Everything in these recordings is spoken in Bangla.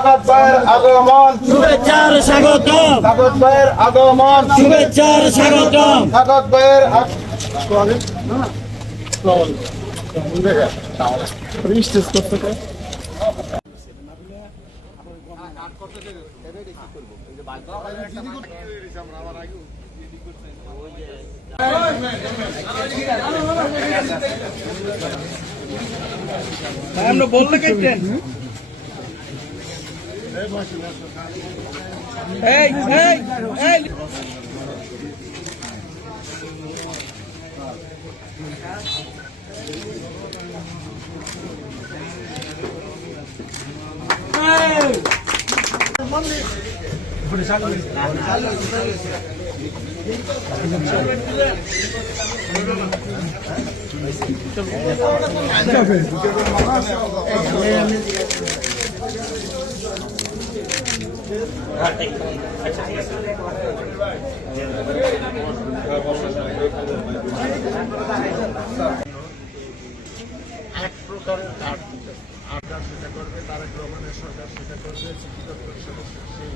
স্বাগত ভাইয়ের আগমন, শুভেচ্ছার স্বাগতম, স্বাগত ভাইয়ের আগমন, শুভেচ্ছার স্বাগতম। স্বাগত ভাইয়ের আমরা বললে কেটেন এই এই এই এক প্রকারের ঘাট আড্ডা সেটা করবে তারেক রহমানের সরকার সেটা করবে সিটি দপ্তর সদস্য সেই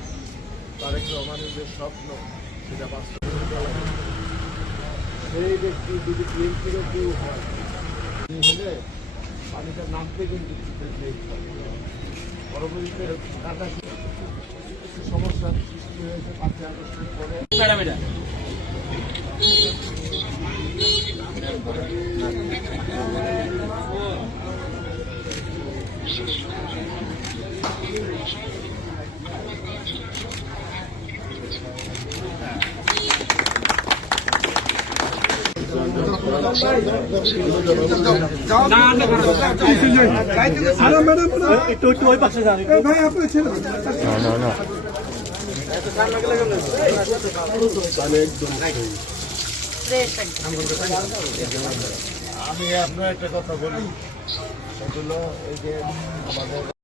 তারেক রহমানের যে স্বপ্ন সেটা বাস্তবায়িত হবে। সেই ব্যক্তি যদি বিএনপিরও কেউ হয় হলে পানিটা নামতে কিন্তু পরবর্তীতে কাটা কিছু সমস্যার সৃষ্টি হয়েছে 5 আগস্টের পরে। একটু ওই পাশে যান ভাই আপনি ছিল আমি আপনার একটা কথা বলি, সেগুলো এই যে আমাদের